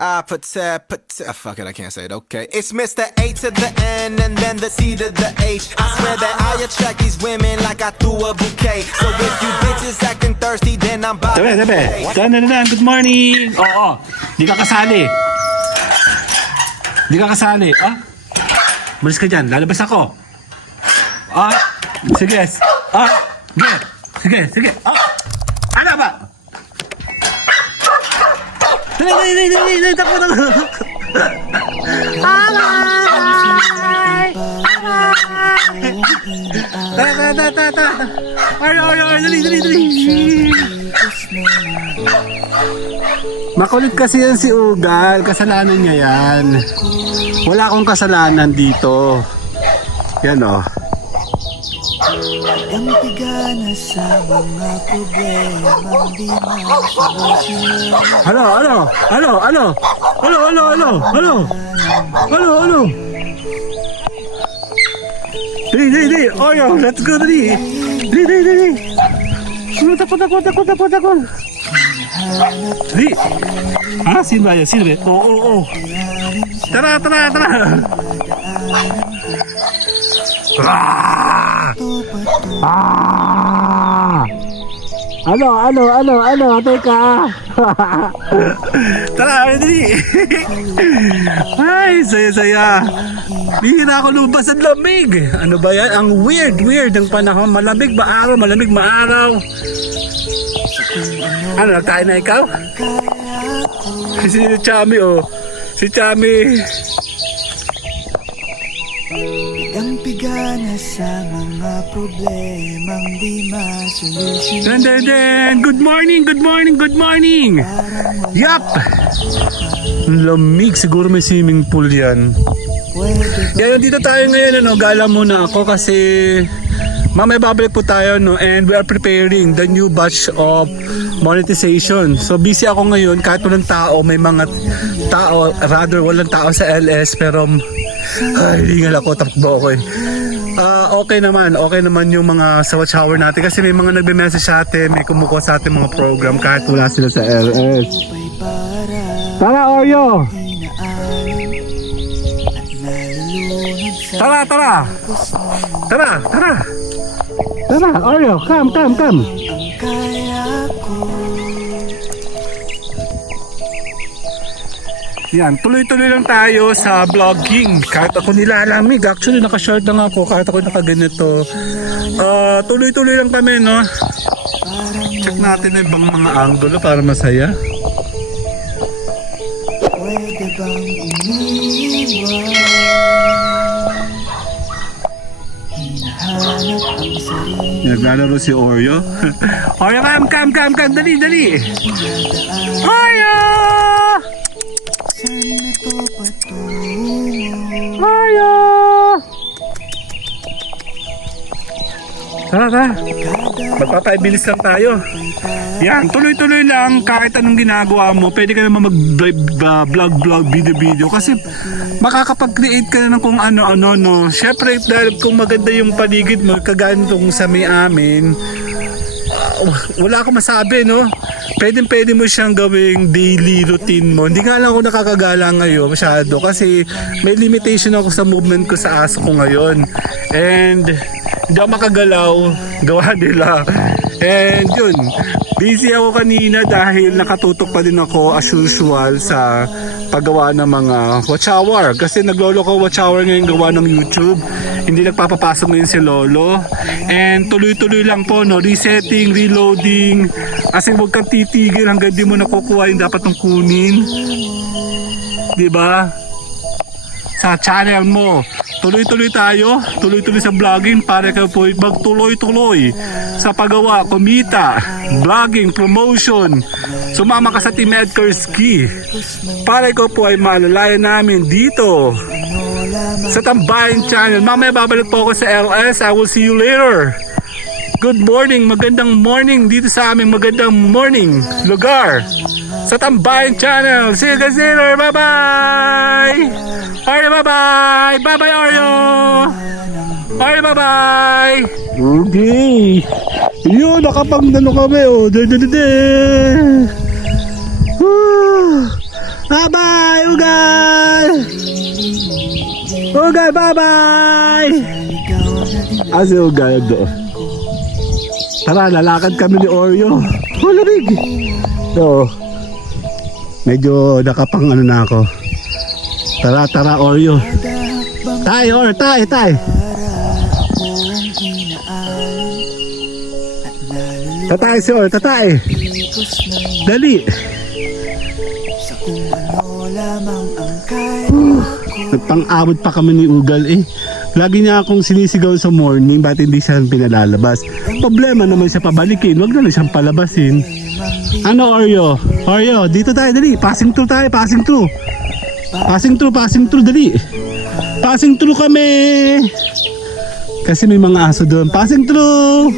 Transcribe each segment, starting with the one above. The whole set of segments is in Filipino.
Fuck it, I can't say it. Okay, it's Mr. A to the N and then the C to the H. I swear that I attract these women like I threw a bouquet. So if you bitches acting thirsty, then I'm about Tabi. Dan. Good morning. Oo. Di ka kasali. Ah? Malis ka dyan. Lalabas ako. Ah? Sige. Ah? Sige. Ah? Ano ba? Dali. Takbo. Tara. Dali. Makulit kasi yan si Ugal. Kasalanan niya yan. Wala akong kasalanan dito. Yan o. Ang tigana sa mga problemang di masolusyonan. Ano? Dali. Oyo, let's go, dali. Takot. Dali. Ah, sino ba yan? Oo. Tara. Ano, teka. Tara, dali. Ay, saya. Bihira ako lumabas sa lamig. Ano ba yan? Ang weird ng panahon. Malamig maaraw. Ano, nagtayo na ikaw? Si Chami, oh. Si Chami. Pigang-piga na sa mga problemang di masolusyonan. Dan. Good morning. Yup. Lamig, siguro may swimming pool yan. Kaya dito tayo ngayon, gala muna ako kasi mamaya babalik po tayo, and we are preparing the new batch of monetization. So busy ako ngayon, kahit walang tao, may mga tao, rather walang tao sa LS, pero hingal ako, takbo ako eh. Okay naman yung mga sa watch hour natin kasi may mga nagbe-message sa atin, may kumukuha sa atin mga program kahit wala sila sa LS. Tara, Oreo! Tara, Oreo, come. Yan, tuloy-tuloy lang tayo sa vlogging. Kahit ako nilalamig, actually naka-short lang ako, kahit ako nakaganito. Tuloy-tuloy lang kami, no? Check natin yung ibang mga angulo para masaya. Pwede bang umiwan? Hinahanap ang sarili. Naglalaro si Oreo. Oreo, come, dali. Oreo! Saan na to patungo? Oreo! Tara. Magpapaibilis lang tayo. Yan, tuloy-tuloy lang. Kahit anong ginagawa mo, pwede ka naman mag-vlog, video. Kasi makakapag-create ka na ng kung ano, no. Siyempre, dahil kung maganda yung paligid mo, kaganitong sa may amin, wala akong masabi, no. Pwede mo siyang gawing daily routine mo. Hindi nga lang ako nakakagala ngayon masyado kasi may limitation ako sa movement ko sa aso ko ngayon. And hindi ako makagalaw, gawa nila. And yun, busy ako kanina dahil nakatutok pa din ako as usual sa paggawa ng mga watch hour. Kasi naglolo ko watch hour ngayon gawa ng YouTube. Hindi nagpapapasok ngayon si Lolo. And tuloy-tuloy lang po, no, resetting, reloading. Kasi huwag kang titigil hanggang di mo nakukuha yung dapat mong kunin. Diba? Sa channel mo. Tuloy-tuloy tayo, tuloy-tuloy sa vlogging para kayo po magtuloy-tuloy sa paggawa, kumita, vlogging, promotion. Sumama ka sa Team Edkarski para ikaw po ay maalalayan namin dito sa Tambayan Channel. Mamaya babalik po ako sa LS. I will see you later. Good morning, magandang morning dito sa aming magandang morning lugar sa Tambayan Channel. See you guys later. Bye-bye! Oreo, bye-bye! Bye-bye, Oreo! Oreo, bye-bye! Okay! Yun, nakapag-nano kami, oh! Bye-bye, Ugal! Ugal, bye-bye! Si Ugal doon. Tara, lalakad kami ni Oreo. Oh, lamig! So, medyo nakapang ano na ako. Tara, Oreo. Tay, tay! Tatay si Oreo, tatay! Dali! Nagpang-abot pa kami ni Ugal eh. Lagi niya akong sinisigaw sa morning, ba't hindi siya pinalalabas? Problema naman siya pabalikin, wag na lang siyang palabasin. Ano Oreo? Oreo, dito tayo, dali. Passing through tayo, passing through. Passing through, dali. Passing through kami. Kasi may mga aso doon. Passing through.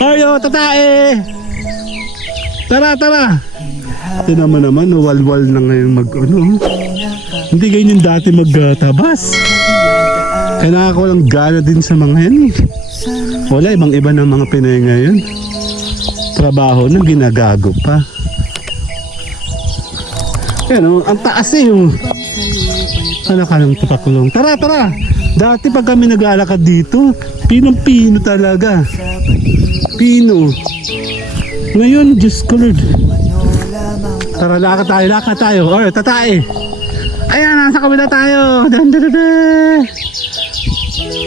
Oreo, tatae. Tara. Ito naman, walwal na ngayon Hindi ganyan dati magtabas. Kaya ko lang gana din sa mga yan eh. Wala, ibang-iba ng mga Pinoy ngayon. Trabaho na ginagago pa. Yan ang taas eh yung kalakalang tupakulong. Tara! Dati pag kami nag-aalakad dito, pinong-pino talaga. Pino. Ngayon, Diyos ko Lord. Tara, lakad tayo. Or, tatae. Ayan, nasa kabila tayo.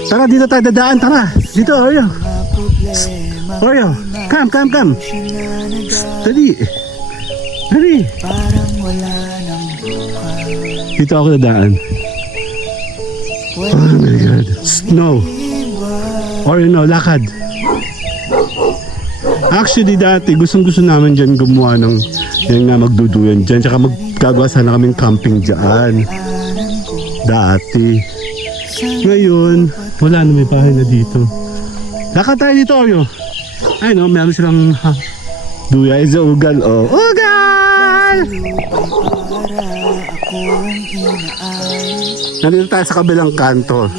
Tara, dito tayo dadaan. Tara, dito, Oreo. Oreo, come. Dali. Dito ako dadaan. Oh my God. Snow. Oreo, no, lakad. Actually, dati, gustong-gusto namin dyan gumawa ng yan nga magduduyan dyan. Tsaka maggagawa sana kaming camping dyan. Dati. Ngayon, wala na, may bahay na dito. Lakad tayo dito, Oreo. Ay no, meron silang duya. Is Ugal, oh. Ugal! Nandito tayo sa kabilang kanto.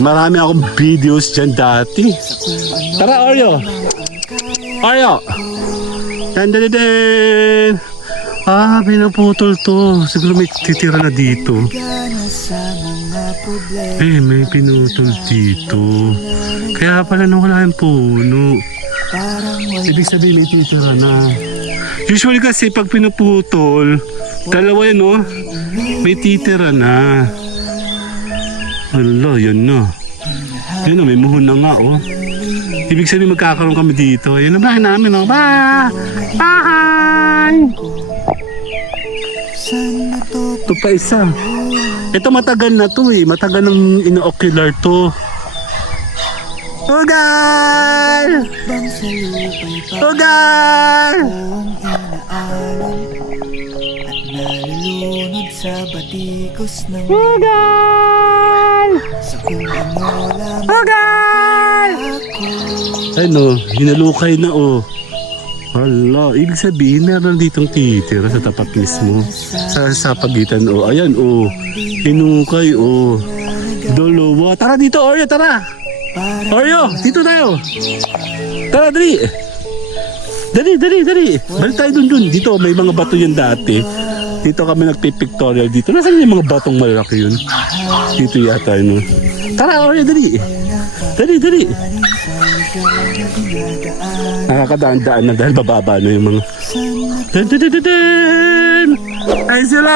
Marami akong videos dyan dati. Tara, Oreo! Dandadadin! Pinaputol to. Siguro may titira na dito. May pinutol dito. Kaya pala wala yung puno. Ibig sabihin may titira na. Usually kasi pag pinaputol, dalawa yun may titira na. Hala, yan na. Yun may muhon na nga Ibig sabihin magkakaroon kami dito. Yan ang bahay namin Bye! Ito pa isa. Ito matagal na to Matagal ng ino-ocular to. Ugal! Ay no, hinalukay na Hala, ibig sabihin meron ditong titira sa tapat mismo. Sa pagitan ayan hinukay dalawa. Tara dito Oreo, tara. Oreo, dito tayo. Tara, dali. Balik tayo dun. Dito may mga bato yan dati. Dito kami nagpipictorial dito. Nasaan yung mga batong malaki yun? Dito yata Tara Oreo, dali. Nakakadaan-daan na dahil bababa na yung mga ay sila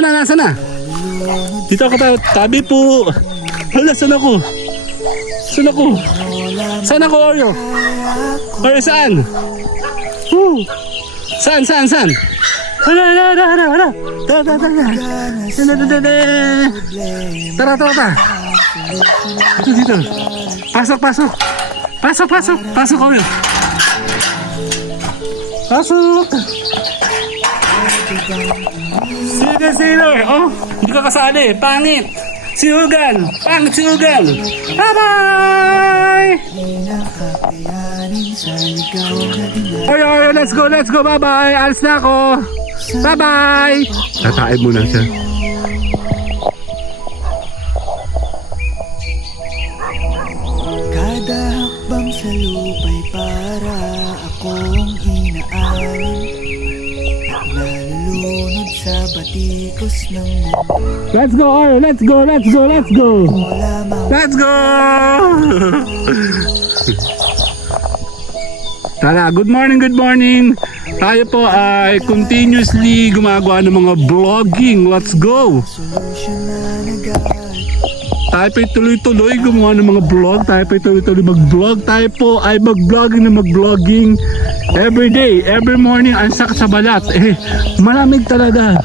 Nasaan na? Dito ako tabi po. Hala, saan ako? Oreo? Oreo, saan? Saan? Hala. Tara. Dito. Pasok, Oreo. Pasok. Sailor. Hindi ka kasali. Pangit. Si Ugal. Bye-bye. Oreo, let's go. Bye-bye. Alis na ako. Bye-bye. Tatae muna siya. Kada hakbang sa lupa'y para akong inaalon at nalulunod sa batikos ng mundo. Let's go, Oreo! Let's go! Let's go! Let's go! Lamang Let's go! Tara, good morning, good morning! Tayo po ay continuously gumagawa ng mga vlogging. Let's go! solusyon na nag-aal. Tayo po ay tuloy-tuloy gumawa ng mga vlog. Tayo po ay tuloy-tuloy mag-vlog. Tayo po ay mag-vlogging na mag-vlogging every day, every morning. Ang sakit sa balat. Malamig talaga.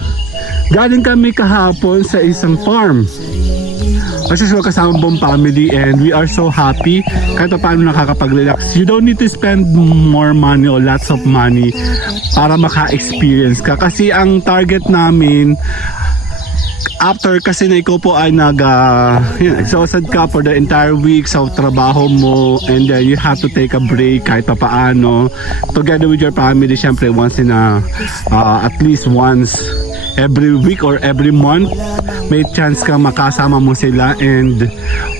Galing kami kahapon sa isang farm. Kasi sure kasama buong family and we are so happy kahit pa paano nakakapag-relax. You don't need to spend more money or lots of money para maka-experience ka. Kasi ang target namin after kasi na ikaw po ay exhausted ka for the entire week sa trabaho mo and then you have to take a break kahit pa paano together with your family, syempre once in at least once every week or every month may chance ka makasama mo sila and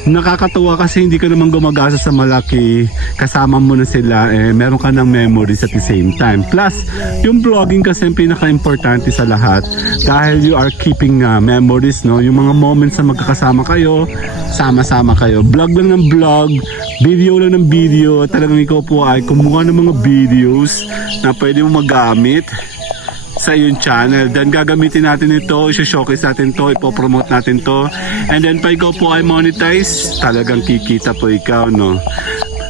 nakakatuwa kasi hindi ka naman gumagasa sa malaki, kasama mo na sila meron ka ng memories at the same time. Plus yung vlogging kasi yung pinaka-importante sa lahat dahil you are keeping memories, no? Yung mga moments na magkakasama kayo, sama-sama kayo, vlog lang ng vlog, video lang ng video, talagang ikaw po ay kumuha ng mga videos na pwede mo magamit sa iyong channel. Then gagamitin natin ito, i-showcase natin to, ipopromote natin to, and then pa ikaw po ay monetize, talagang kikita po ikaw, no?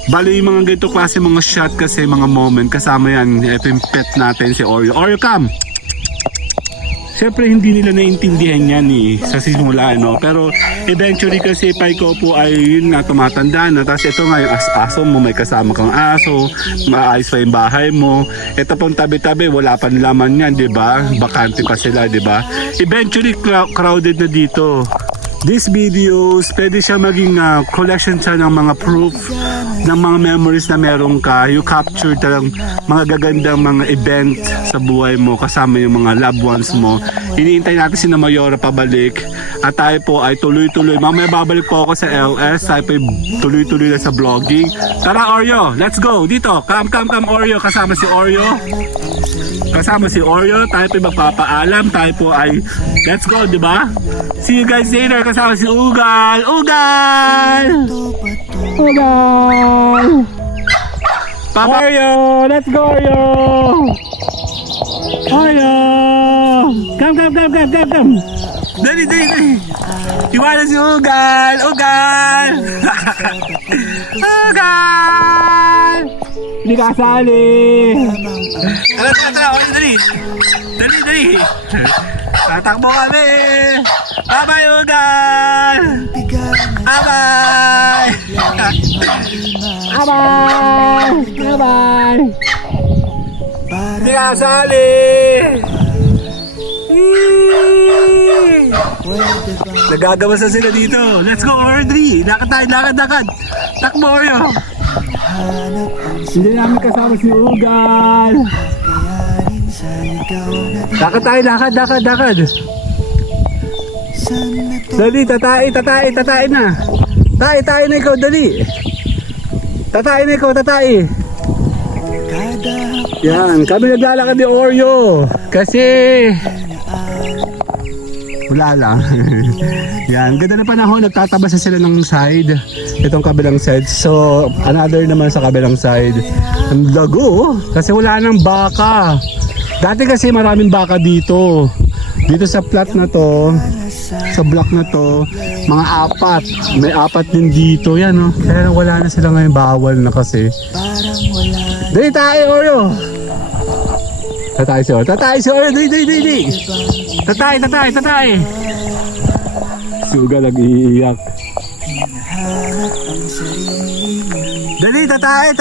Bali yung mga ganito klase mga shot kasi mga moment kasama yan. Ito yung pet natin si Oreo. Oreo, come! Siyempre hindi nila naiintindihan yan sa simula, no? Pero eventually kasi pa ikaw po ay yun nga tumatanda na. Tapos ito nga yung aso mo, may kasama kang aso, maayos pa yung bahay mo. Ito pong tabi-tabi, wala pa laman yan, di ba? Bakante pa sila, di ba? Eventually crowded na dito. These videos, pwede siya maging collection siya ng mga proof ng mga memories na meron ka. You capture talagang mga gagandang mga event sa buhay mo kasama yung mga loved ones mo. Iniintay natin si Mayora pabalik at tayo po ay tuloy-tuloy. Mamaya babalik po ako sa LS. Tayo po ay tuloy-tuloy na sa vlogging. Tara Oreo, let's go! Dito, come Oreo, kasama si Oreo. Kasama si Oreo, tayo po magpapaalam. Tayo po ay let's go, di ba? See you guys later. Kasama si Ugal. Papa Oreo, let's go Oreo. Come. Dali. Iwala si Ugal. Hindi ka sali. Tara, dali. Tatakbo kami. Bye-bye, Ugal. Bye-bye. Hindi ka sali. Nagagawas na sila dito. Let's go, Oreo. Lakad. Takbo, Oreo. Hindi namin kasama si Ugal. Lakad. Dali, tatain na. Tatain na ikaw, dali. Tatain na ikaw. Yan, kami naglalakad ni Oreo. Kasi wala lang. Yan, ganda na panahon, nagtatabas na sila ng side. Itong kabilang side. So, another naman sa kabilang side. Ang lago, kasi wala nang baka. Dati kasi maraming baka dito. Dito sa plot na to, sa block na to, mga 4. May 4 din dito, yan, no? Pero wala na sila ngayon, bawal na kasi. Dali tayo, Oreo! Tatay si Oreo, dali! Tatay! Suga nag-iiyak. Dali, tatay!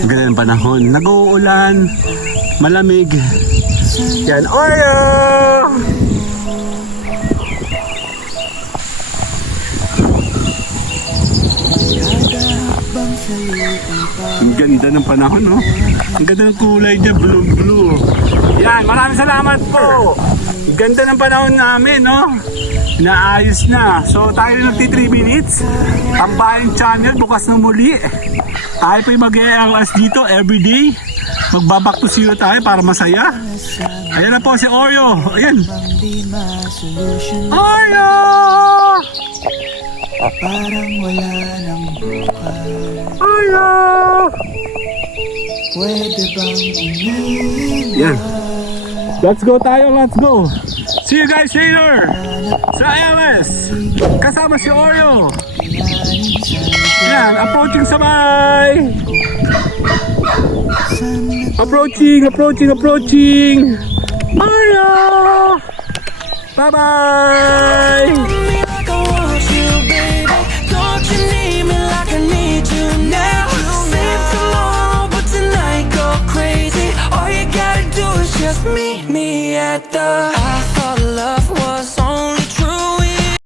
Ang ganda ng panahon, nag-uulan, malamig. Yan, Oreo! Ang ganda ng panahon, no? Ang ganda ng kulay dyan, blue. Yan, maraming salamat po. Ang ganda ng panahon namin, no? naayos na. So tayo nagti 3 minutes. Tambayang channel bukas na muli. Tayo po'y mag-e-LS dito everyday. Magbaback to zero tayo para masaya. Ayan na po si Oreo. Ayan. Di ma-solution Oreo! parang wala nang bukas. Oreo! Pwede bang umiwas? Yan. Let's go tayo, let's go. See you guys later sa LS. Kasama si Oreo. Yan, approaching sabay. Approaching. Oreo! Bye-bye!